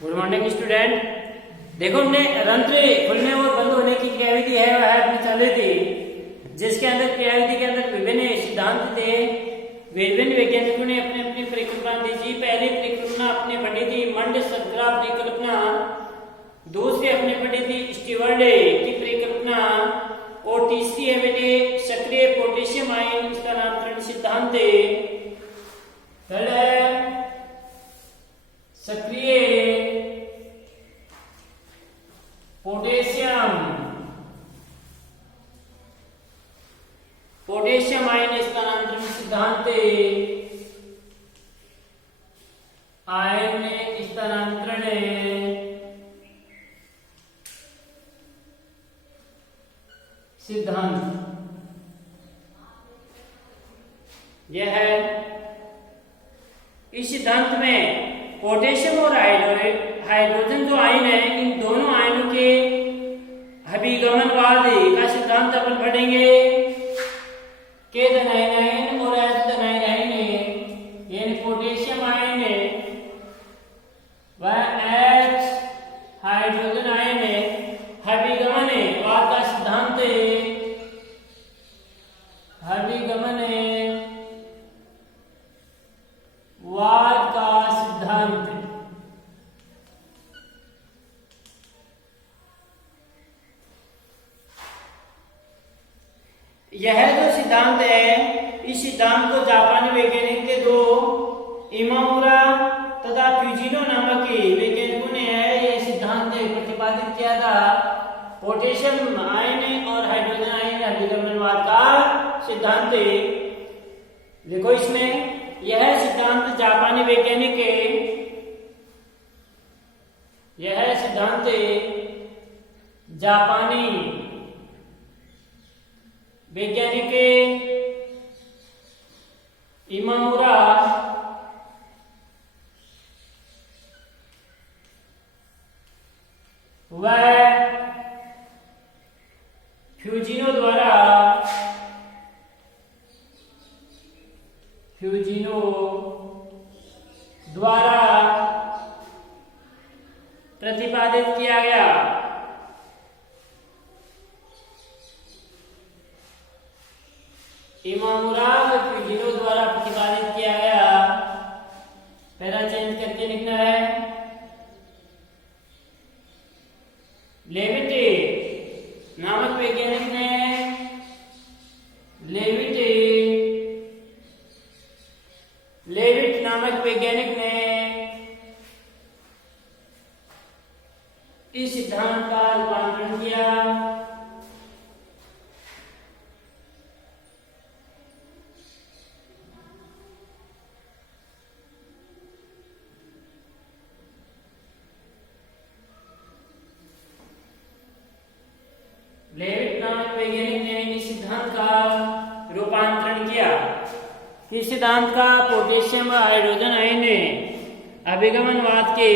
Good morning student. देखो हमने रंध्र खुलने और बंद होने की क्रियाविधि है वह अपनी चल रही थी, जिसके अंदर क्रियाविधि के अंदर विभिन्न सिद्धांत थे। विभिन्न वैज्ञानिकों ने अपनी अपनी परिकल्पना दी थी। पहली परिकल्पना अपने पढ़ी थी मंड शर्करा परिकल्पना, दूसरी अपने पढ़ी थी स्टीवर्ड की परिकल्पना और तीसरी है मैंने सक्रिय पोटेशियम आयन स्थानांतरण सिद्धांत। पहले सक्रिय पोटेशियम आयन स्थानांतरण सिद्धांत। आयन स्थानांतरण सिद्धांत यह है। इस सिद्धांत में पोटेशियम और हाइड्रोजन जो आयन है, इन दोनों आयनों के अभिगमनवाद का सिद्धांत अपन पढ़ेंगे। के धनायन और एच धनायन यानी पोटेशियम आयन व एच हाइड्रोजन आयन अभिगमनवाद का सिद्धांत। अभिगमनवाद का सिद्धांत यह जो सिद्धांत है, इस सिद्धांत को जापानी वैज्ञानिक के दो इमामुरा तथा फ्यूजिनो नामक वैज्ञानिकों ने यह सिद्धांत प्रतिपादित किया था। पोटेशियम आयन और हाइड्रोजन आयन अभिगमनवाद का सिद्धांत। देखो इसमें यह सिद्धांत जापानी वैज्ञानिक यह सिद्धांत जापानी वैज्ञानिक इमामुरा व फ्यूजिनो द्वारा प्रतिपादित किया गया। इमामुरा व फ्यूजिनो द्वारा प्रतिपादित किया गया। पहला चेंज करके लिखना है। लेविट नामक वैज्ञानिक ने लेविट नामक वैज्ञानिक ने इस सिद्धांत का रूपांतरण किया। लेविट नामक वैज्ञानिक ने इस सिद्धांत का रूपांतरण किया। इस सिद्धांत का पोटेशियम व हाइड्रोजन आयन अभिगमनवाद के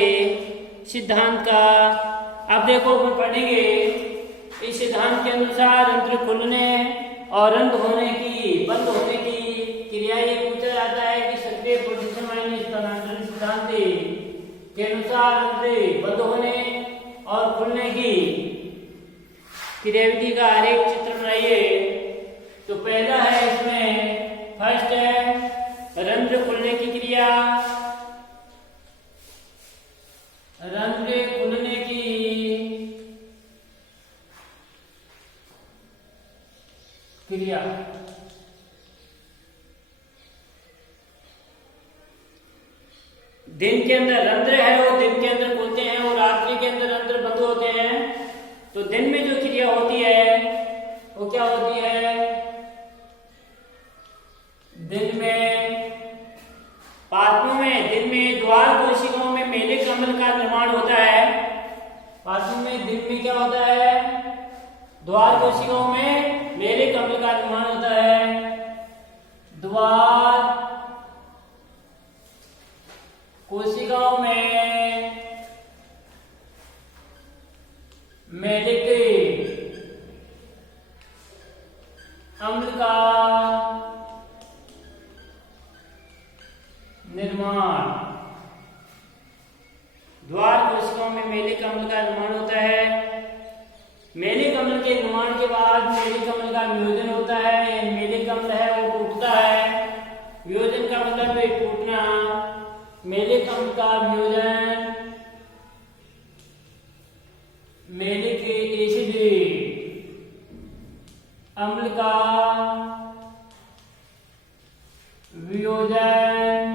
सिद्धांत का अब देखो हम पढ़ेंगे। इस सिद्धांत के अनुसार रंध्र खुलने और रंध्र होने की बंद होने की क्रिया ये पूछा जाता है कि सक्रिय पोटेशियम आयन स्थानांतरण सिद्धांत के अनुसार रंध्र बंद होने और खुलने की क्रियाविधि का आरेख चित्र बनाइए। तो पहला है इसमें फर्स्ट है रंध्र खुलने की क्रिया। रंध्र खुलने की क्रिया दिन के अंदर रंध्र है वो दिन के अंदर खुलते हैं और रात्रि के अंदर रंध्र बंद होते हैं। तो दिन में जो क्रिया होती है वो क्या होती है? दिन में द्वार कोशिकाओं में मेलिक अम्ल का निर्माण होता है। पात्रों में दिन में क्या होता है? द्वार कोशिकाओं में मेलिक अम्ल का निर्माण होता है। द्वार कोशिकाओं में मेलिक अम्ल का निर्माण द्वार मेलिक अम्ल का निर्माण होता है। मेलिक अम्ल के निर्माण के बाद मेलिक अम्ल का वियोजन होता है। ये मेलिक अम्ल है वो टूटता है। वियोजन का मतलब है टूटना। मेलिक अम्ल का वियोजन मेलिक एसिड अम्ल का वियोजन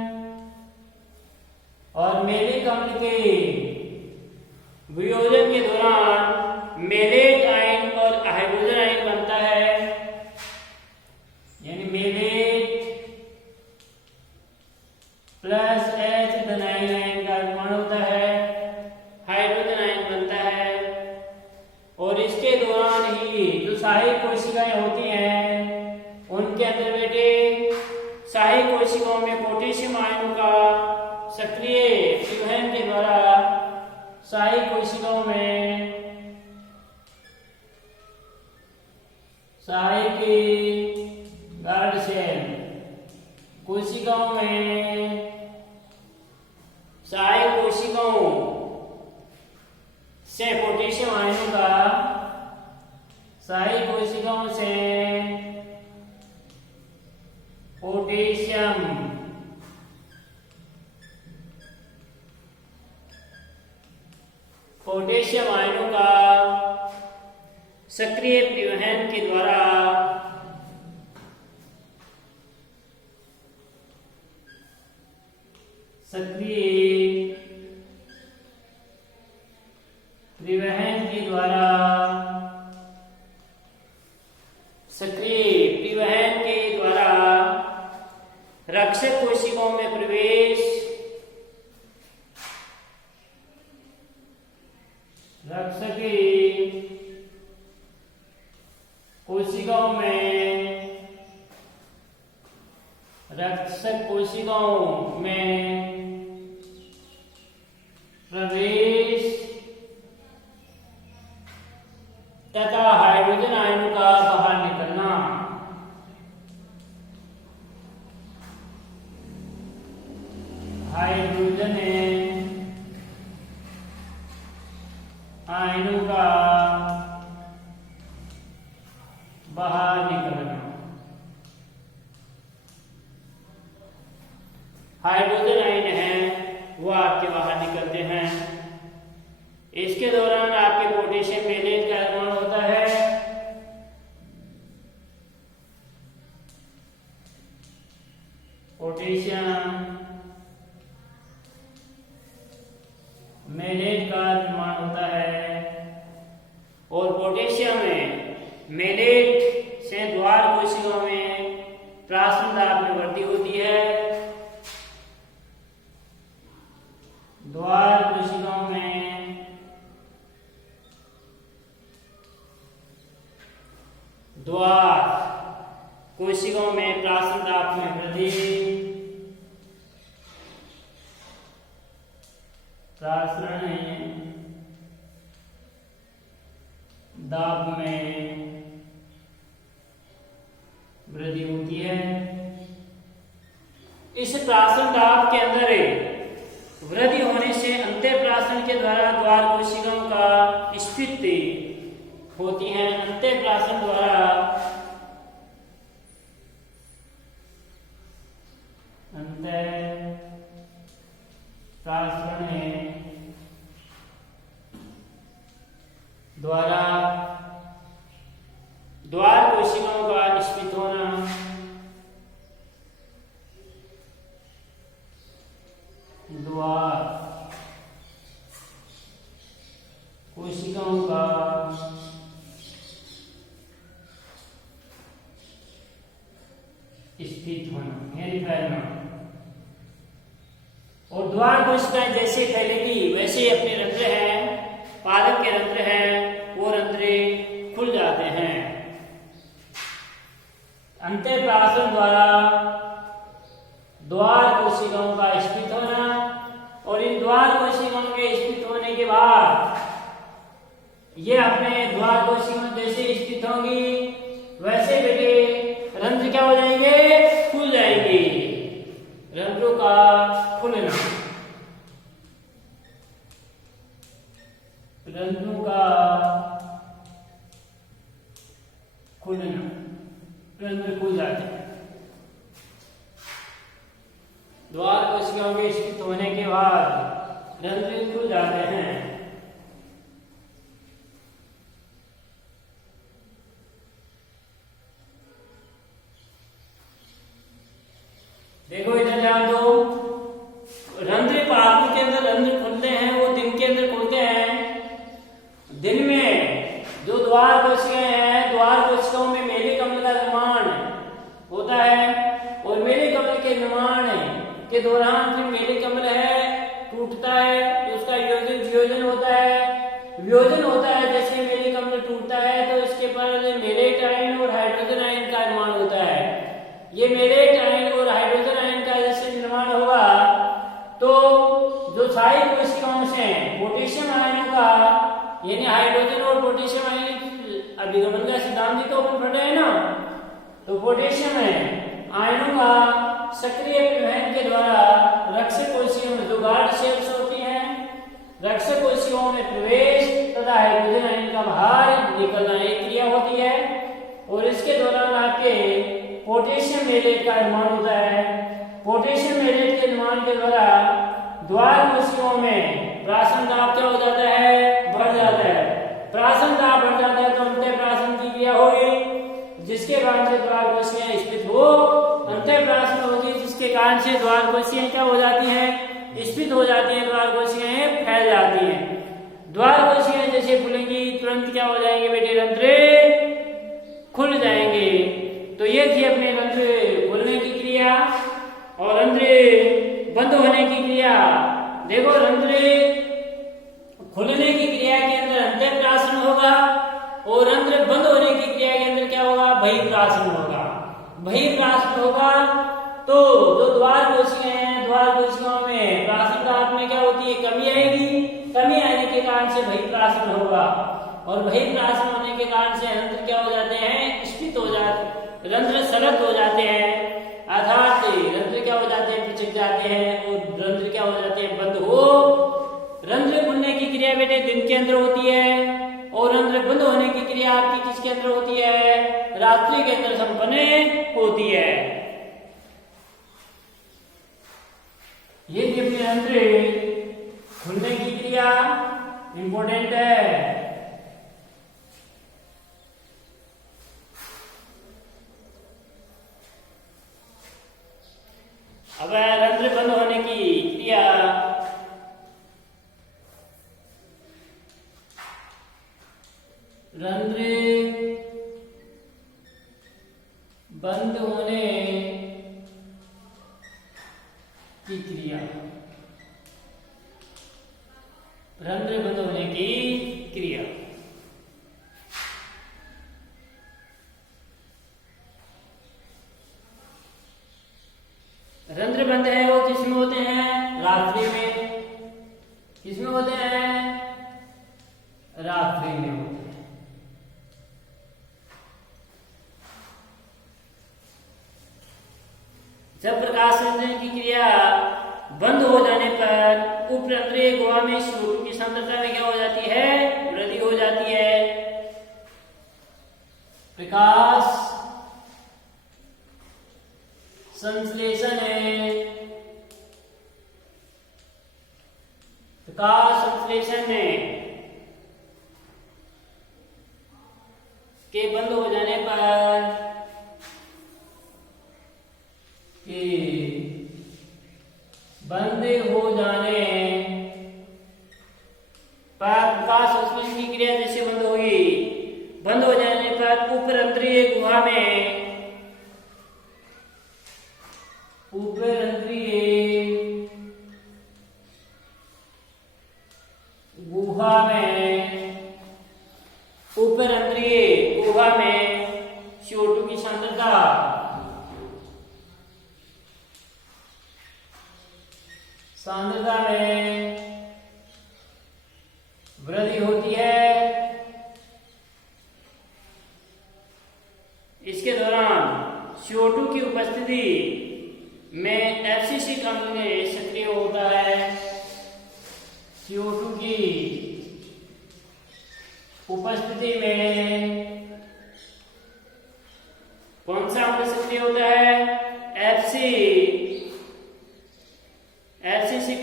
और मेलिक अम्ल के वियोजन के दौरान मेलेट आयन और हाइड्रोजन आयन बनता है। यानी मेलेट प्लस H धनायन आयन का निर्माण होता है, हाइड्रोजन आयन बनता है। और इसके दौरान ही जो सहायक कोशिकाएं होती हैं उनके अंदर बेटे सहायक कोशिकाओं में पोटेशियम आयनों का सक्रिय परिवहन के द्वारा सहायक कोशिकाओं में सहायक गार्ड सेल कोशिकाओं में सहायक कोशिकाओं से पोटेशियम आयनों का सहायक कोशिकाओं से पोटेशियम आयनों का सक्रिय परिवहन के द्वारा रक्षक कोशिकाओं में प्रवेश रक्षक कोशिकाओं में प्रवेश तथा हाइड्रोजन आयनों का बाहर निकलना। हाइड्रोजन आयनों का बाहर निकलना। हाइड्रोजन आयन है वो आपके बाहर निकलते हैं। इसके दौरान आपके पोटेशियम मेलेट का निर्माण होता है। पोटेशियम मेलेट का निर्माण होता है और पोटेशियम मेलेट से द्वार कोशिकाओं में प्राशन दाब में वृद्धि होती है। द्वार कोशिकाओं में प्राशन दाब में वृद्धि, प्राशन दाब में वृद्धि होती है। इस प्राशन दाब के अंदर वृद्धि होने से अंतःप्राशन के द्वारा द्वार कोशिकाओं का स्फीति होती है। अंतःप्राशन द्वारा द्वार कोशिकाओं का स्फीत होना। द्वार कोशिकाओं का स्फीत होना यानी फैलना। और द्वार कोशिकाएं जैसे फैलेगी वैसे ही अपने रंध्र हैं, पालक के रंध्र हैं, वो रंध्रे खुल जाते हैं। अंतःप्राशन द्वारा द्वार कोशिकाओं का स्फीत होना और इन द्वार कोशिकाओं के स्फीत होने के बाद ये अपने द्वार कोशिकाओं जैसे स्फीत होंगी वैसे बेटे रंध्र क्या हो जाएंगे? खुल जाएंगे। रंध्रों का खुलना रंध्रों का खुलना, रंध्र खुल जाते हैं। द्वार कोशिकाओं के स्थित होने के बाद रंध्र खुल जाते हैं। देखो इधर ध्यान दो, रंध्र पात्र के अंदर रंध्र खुलते हैं, वो दिन के अंदर खुलते हैं। दिन में जो द्वार कोशिकाएं हैं, द्वार कोशिकाओं में मेले कमल का निर्माण होता है और मेले कमल के निर्माण के दौरान फिर मेले कमल है टूटता है, तो उसका वियोजन होता है। वियोजन होता है, जैसे मेले कमल टूटता है तो इसके पर मेलेट आयन और हाइड्रोजन आयन का निर्माण होता है। ये मेलेट आयन और हाइड्रोजन आयन का जैसे निर्माण होगा तो जो क्षारीय कोशिकाओं से पोटेशियम आयनों का, यानी हाइड्रोजन और पोटेशियम आयन अभिगमन का सिद्धांत ही तो अपन पढ़ रहे हैं ना, तो पोटेशियम आयनों का सक्रिय परिवहन के द्वारा रक्षक कोशिकाओं में जो गार्ड सेल्स होती हैं, रक्षक कोशिकाओं में प्रवेश तथा हाइड्रोजन आयन का बाहर निकलना एक क्रिया होती है और इसके दौरान आपके पोटेशियम मेलेट का निर्माण होता है। पोटेशियम मेलेट के निर्माण के द्वारा द्वार कोशिकाओं में प्राशन दाब क्या हो जाता है, बढ़ जाता है। प्राशन दाब बढ़ जाता है तो अंतःप्राशन की क्रिया होगी, जिसके कारण से द्वार कोशिकाएं स्फीत हो, अंतःप्राशन होगी, जिसके कारण से द्वार कोशिकाएं क्या हो जाती हैं, स्फीत हो जाती हैं, द्वार कोशिकाएं फैल जाती हैं। द्वार कोशिकाएं जैसे खुलेंगी तुरंत क्या हो जाएंगे बेटे, रंध्र खुल जाएंगे। तो ये थी अपने रंध्र खुलने की क्रिया और रंध्र बंद होने की क्रिया। देखो रंध्र खुलने की क्रिया के अंदर अंतःप्राशन होगा और रंध्र बंद होने की क्रिया के अंदर क्या होगा, बहिर्प्राशन होगा। बहिर्प्राशन होगा तो जो द्वार कोशिकाएं हैं, द्वार कोशिकाओं में प्राशन दाब में क्या होती है, कमी आएगी। कमी आने के कारण से बहिर्प्राशन होगा और बहिर्प्राशन होने के कारण से रंध्र क्या हो जाते हैं, स्फीत हो जाते, रंध्र सलत हो जाते हैं, अर्थात रंध्र क्या हो जाते हैं, पिचक जाते हैं और रंध्र क्या हो जाते हैं, बंद हो। रंध्र खुलने की क्रिया बेटे दिन के अंदर होती है और रंध्र बंद होने की क्रिया आपकी किसके अंदर होती है, रात्रि के अंदर संपन्न होती है। ये अपनी रंध्र खुलने की क्रिया इंपॉर्टेंट है। अब रंध्र बंद होने की क्रिया, रंध्र बंद होने की क्रिया, रंध्र बंद होने की क्रिया। रंध्र बंद है वो किसमें होते हैं, रात्रि में। किसमें होते हैं, रात्रि में होते हैं। जब प्रकाश संश्लेषण की क्रिया बंद हो जाने पर उपरंध्रीय गुहा में CO2 की सांद्रता में क्या हो जाती है, वृद्धि हो जाती है। प्रकाश संश्लेषण है, प्रकाश संश्लेषण के बंद हो जाने पर बंद हो जाने पर प्रकाश संश्लेषण की क्रिया जैसे बंद होगी, बंद हो जाने पर उपरंध्रीय गुहा में, उपरंध्रीय गुहा में, उपरंध्रीय गुहा में CO2 की सांद्रता में वृद्धि होती है। इसके दौरान CO2 की उपस्थिति में एब्सिसिक अम्ल सक्रिय होता है। CO2 की उपस्थिति में कौन सा अम्ल सक्रिय होता है? एफसीसी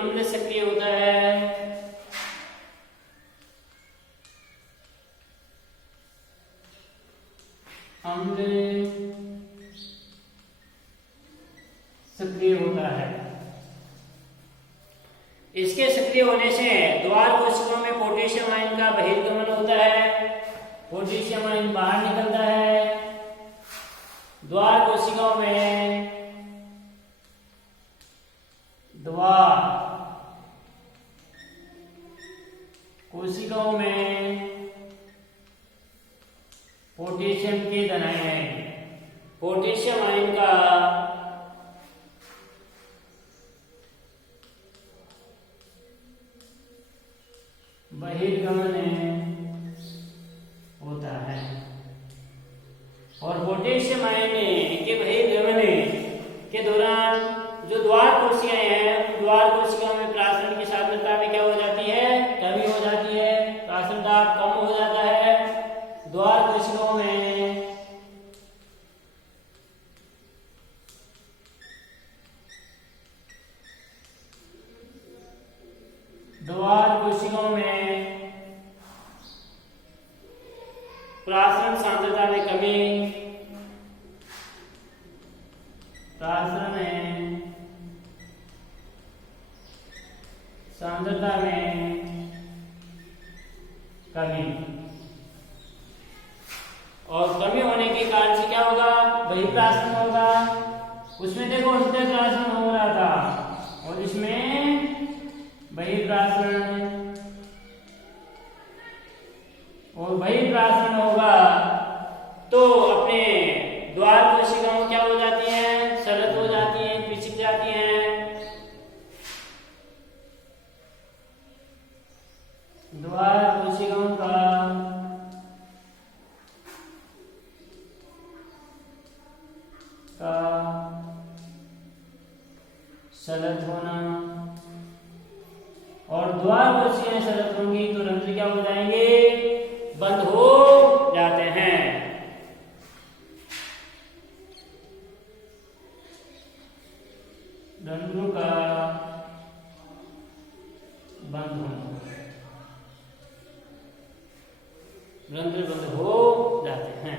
अम्ल सक्रिय होता है। अम्ल सक्रिय होता है। इसके सक्रिय होने से द्वार कोशिकाओं में पोटेशियम आयन का बहिर्गमन होता है, पोटेशियम आयन बाहर निकलता है। द्वार कोशिकाओं में पोटेशियम के धन आयन, पोटेशियम आयन का बहिर्गमन होता है। और पोटेशियम आयन के बहिर्गमन के दौरान जो द्वार कोशिकाएं हैं, द्वार कोशिकाओं में प्रासरण की सांद्रता में क्या हो जाती है? कमी हो जाती है, प्रासरण दाब कम हो जाता है। द्वार कोशिकाओं में प्रासरण सांद्रता में कमी, सांद्रता में कमी, और कमी होने के कारण से क्या होगा? बहिर्प्रासरण होगा। उसमें देखो अंतःप्रासरण हो रहा था और इसमें बहिर्प्रासरण, और बहिर्प्रासरण होगा तो अपने द्वार कोशिकाओं क्या हो जाती हैं? सलत हो जाती हैं, पिचक जाती हैं। द्वार कोशिकाओं का सलत होना, और द्वार कोशिकाएं सलत होंगी तो रंध्र क्या हो जाएंगे? बंद हो जाते हैं। रंध्रों का बंद होना, रंध्र बंद हो जाते हैं।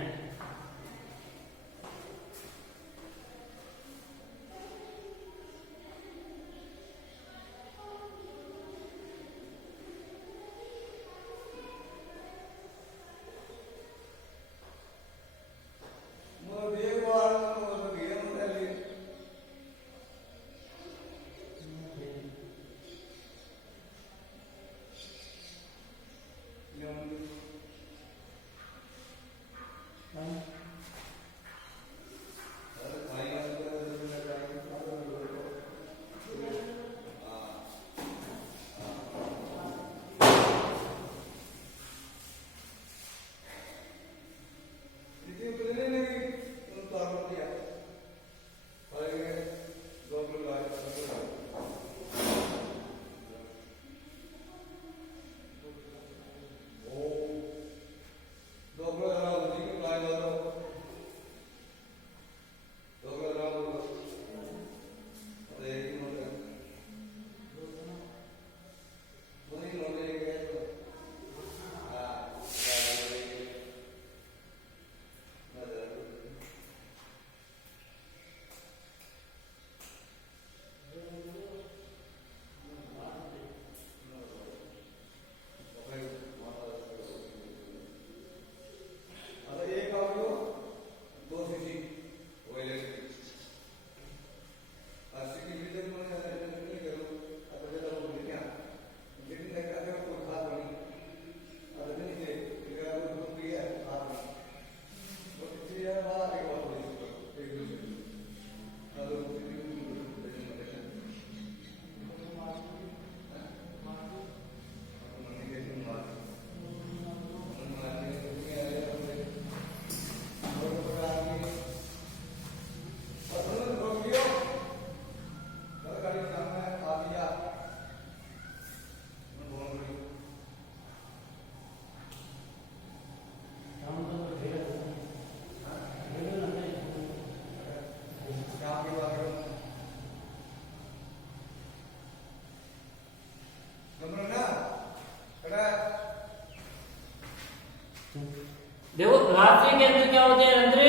देखो रात्रि के अंदर क्या होते हैं, रंध्र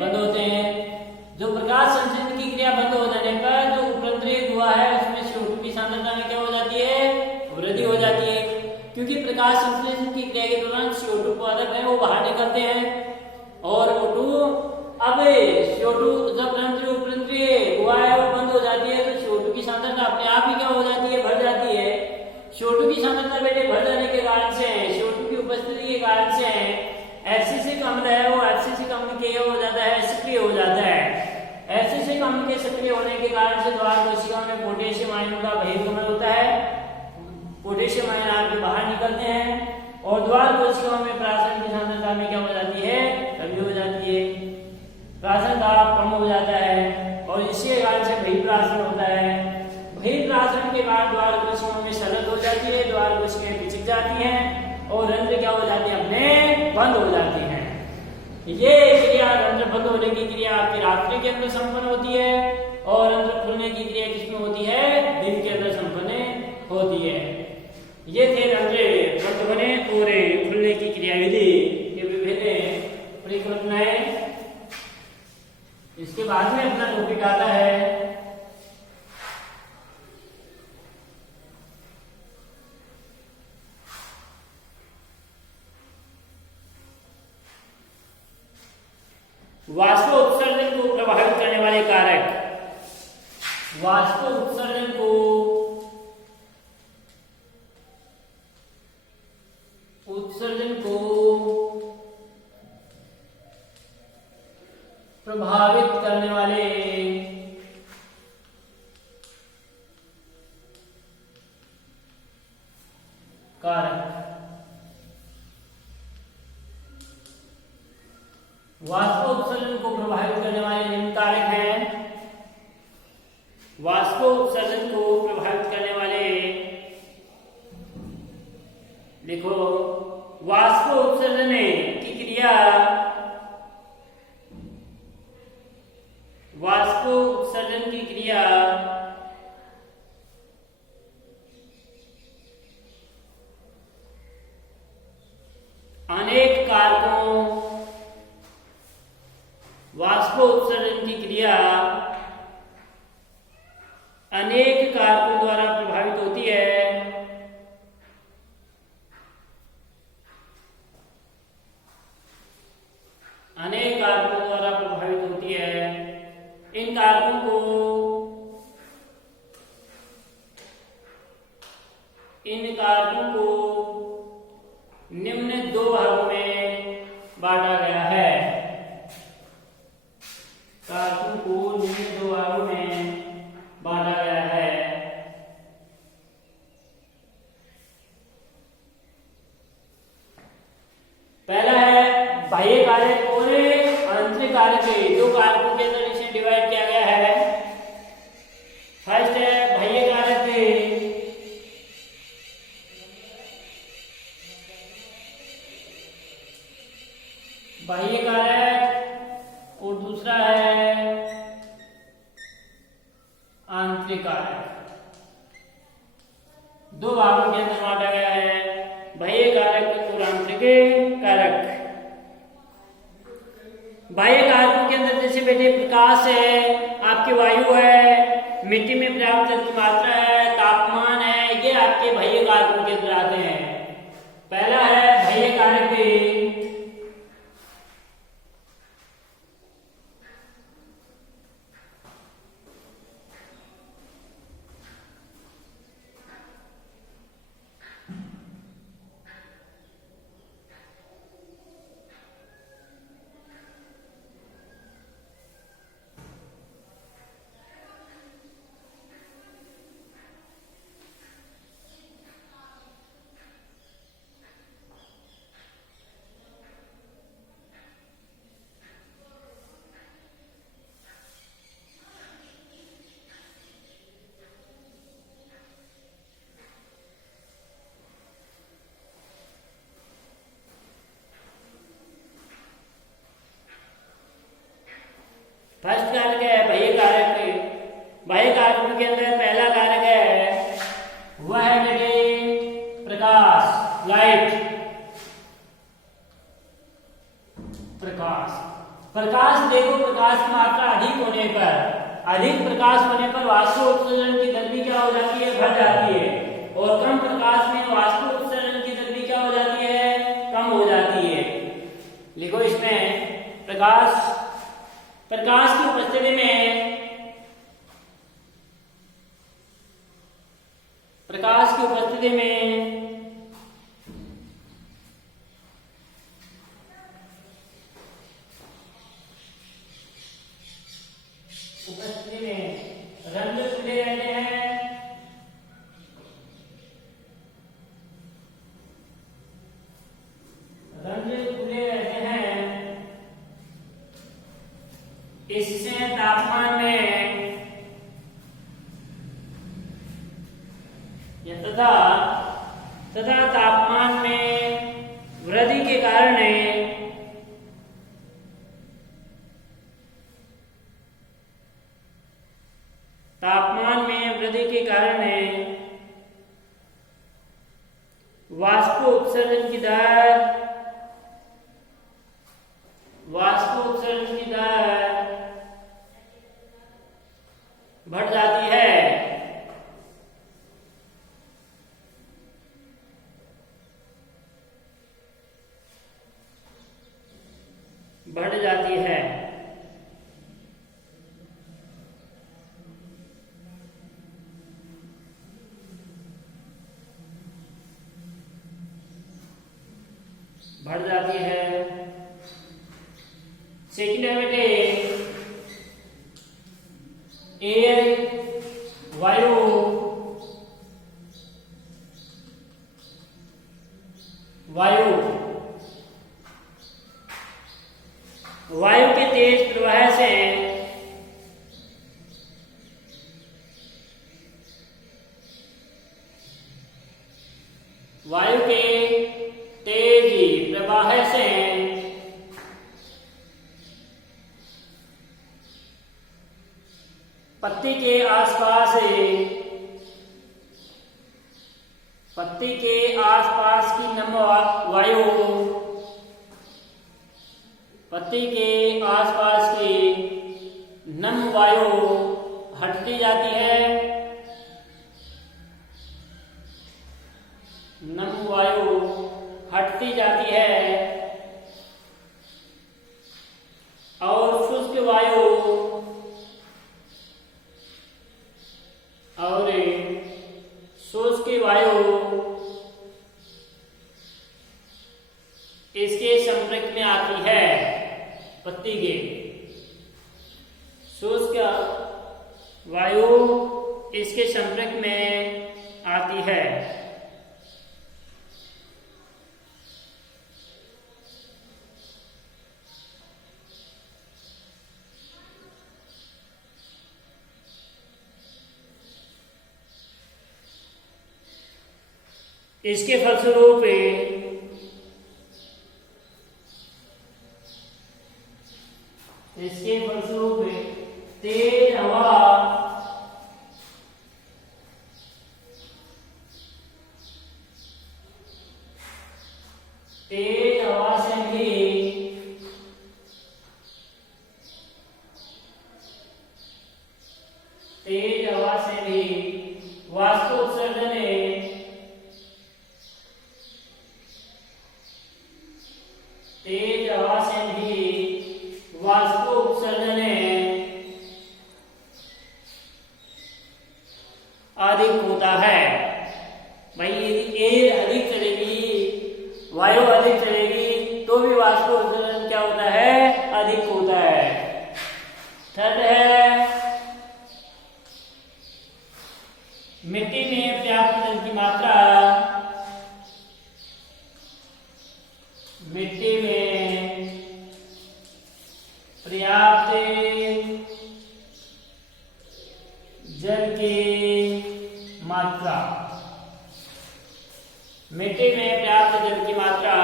बंद होते हैं। जो प्रकाश संश्लेषण की क्रिया बंद हो जाने पर जो उपरंध्रीय गुहा है उसमें CO2 की सांद्रता में क्या हो जाती है, वृद्धि हो जाती है। क्योंकि प्रकाश संश्लेषण की क्रिया के दौरान CO2 पदार्थ है वो बाहर निकलते हैं और O2 अब CO2 जब रंध्र उपरंध्रीय गुहा है वो बंद हो जाती है तो CO2 की सांद्रता अपने आप ही क्या हो जाती है, बढ़ जाती है। CO2 की सांद्रता बेटे बढ़ जाने के कारण से CO2 की उपस्थिति के कारण से एसिटिक अम्ल है वो एसिटिक अम्ल के हो जाता है, सक्रिय हो जाता है। एसिटिक अम्ल के सक्रिय होने के कारण से द्वार कोशिकाओं में पोटेशियम आयन का बहिर्गमन होता है, पोटेशियम आयन आगे बाहर निकलते हैं और द्वार कोशिकाओं में प्राशन की सांद्रता में क्या हो जाती है, कमी हो जाती है, प्राशन दाब कम हो जाता है और इसके कारण से बहिर्प्राशन होता है। बहिर्प्राशन के बाद द्वार कोशिकाओं में शरत हो जाती है, द्वार कोशिकाएं पिचक जाती हैं और रंध्र क्या हो जाती है, अपने बंद हो जाती हैं। ये क्रिया रंध्र बंद होने की क्रिया आपकी रात्रि के अंदर संपन्न होती है और रंध्र खुलने की क्रिया किसमें होती है, दिन के अंदर संपन्न होती है। ये थे रंध्र बंद होने और खुलने की क्रियाविधि के विभिन्न परिकल्पनाएं। इसके बाद में अपना टॉपिक आता है वाष्प उत्सर्जन को प्रभावित करने वाले कारक। वाष्प उत्सर्जन को प्रभावित करने वाले कारक। वाष्प उत्सर्जन को प्रभावित करने वाले निम्न कारक हैं। वाष्प उत्सर्जन को प्रभावित करने वाले देखो, वाष्प उत्सर्जन की क्रिया, वाष्प उत्सर्जन की क्रिया अनेक कारकों, वाष्प उत्सर्जन की क्रिया अनेक कारकों द्वारा प्रभावित होती है। अनेक कारकों द्वारा प्रभावित होती है। इन कारकों को निम्न दो भागों में बांटा गया है। कारकों को निम्न दो भागों में बांटा गया है। पहला है बाह्य कारक और आंतरिक कारक। दो कारकों के अंदर इसे डिवाइड किया गया है। फर्स्ट है बाह्य कारक, बाह्य कारक और दूसरा है आंतरिक कारक। दो भागों के अंदर बांटा गया है, बाह्य कारक और आंतरिक कारक। बाह्य कारकों के अंदर जैसे बेटे प्रकाश है, आपकी वायु है, मिट्टी में पर्याप्त जल की मात्रा है, तापमान है, ये आपके बाह्य कारकों के अंदर आते हैं। पहला है बाह्य कारक। फर्स्ट कारक है बाह्य कारक। बाह्य कारकों के अंदर पहला कारक है वह है बेटे प्रकाश, लाइट। प्रकाश। प्रकाश देखो, प्रकाश की मात्रा अधिक प्रकाश होने पर वाष्प उत्सर्जन की दर भी क्या हो जाती है, बढ़ जाती है, और कम प्रकाश में वाष्प उत्सर्जन की दर भी क्या हो जाती है, कम हो जाती है। लिखो इसमें प्रकाश की उपस्थिति में रंध्र खुले रहते हैं, इससे तापमान में तथा तापमान में वृद्धि के कारण वाष्प उत्सर्जन की दर बढ़ जाती है। सेकंड है बेटे एयर, वायु के तेज प्रवाह से पत्ती के आसपास की नम वायु हटती जाती है। और शुष्क वायु इसके संपर्क में आती है। पत्ती के शुष्क वायु इसके संपर्क में आती है। इसके फलस्वरूप तेज हवा से भी वाष्प उत्सर्जन अधिक होता है। भाई यदि एयर अधिक चलेगी, वायु अधिक चलेगी, तो भी वाष्प उत्सर्जन क्या होता है, अधिक होता है। थर्ड है मिट्टी में पर्याप्त जल की मात्रा। मिट्टी में पर्याप्त जल की मात्रा। मिट्टी में पर्याप्त जल की मात्रा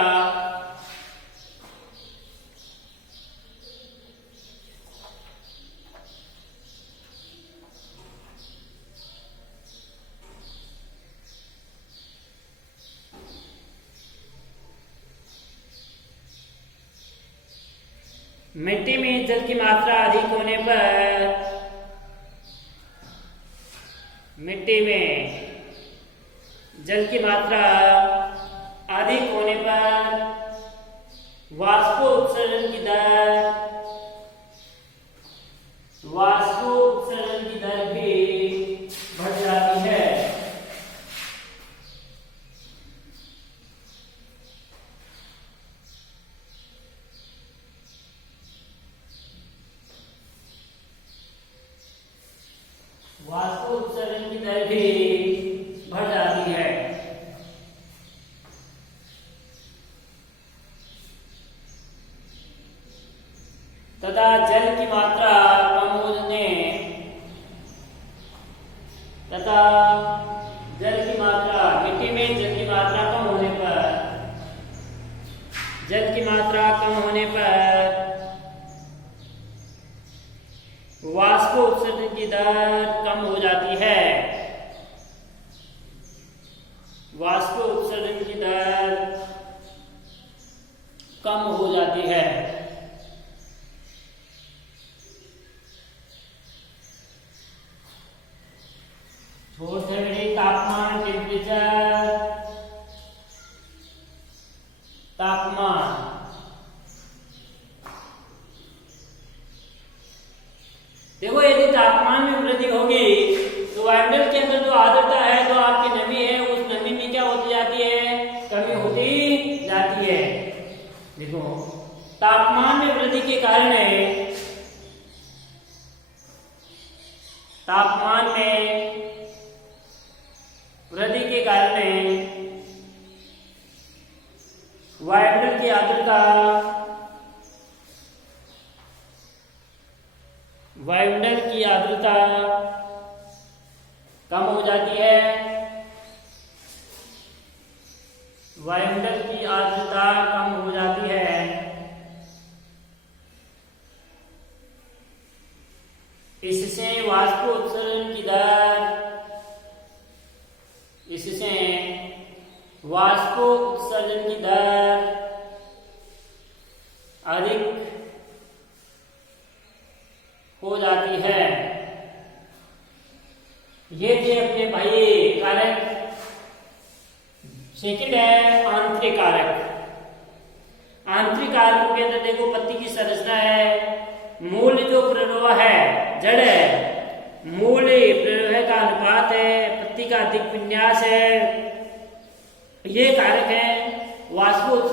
मिट्टी में जल की मात्रा अधिक होने पर मिट्टी में जल की मात्रा अधिक होने पर वाष्पोत्सर्जन की दर भी बढ़ जाती है। वाष्पोत्सर्जन की दर भी बढ़ जाती है। तथा जल की मात्रा कम होने तथा जल की मात्रा मिट्टी में जल की मात्रा कम होने पर वाष्पोत्सर्जन की दर कम हो जाती है। वाष्पोत्सर्जन की दर कम हो जाती है। फोर्थ है तापमान, तापमान। देखो यदि तापमान में वृद्धि होगी तो वायुमंडल के अंदर जो आर्द्रता है, जो आपकी नमी है, उस नमी में क्या होती जाती है? कमी होती जाती है। देखो तापमान में वृद्धि के कारण वायुमंडल की आर्द्रता कम हो जाती है। वायुमंडल की आर्द्रता कम हो जाती है। इससे वाष्पोत्सर्जन की दर अधिक हो जाती है। ये थे अपने भाई कारक। सेकंड है आंतरिक कारक। आंतरिक कारकों के अंदर देखो पत्ती की संरचना है, मूल जो प्रवाह है, जड़ है, मूल प्रवाह का अनुपात है, पत्ती का अधिक विन्यास है, ये कारक है वाष्पोत्सर्जन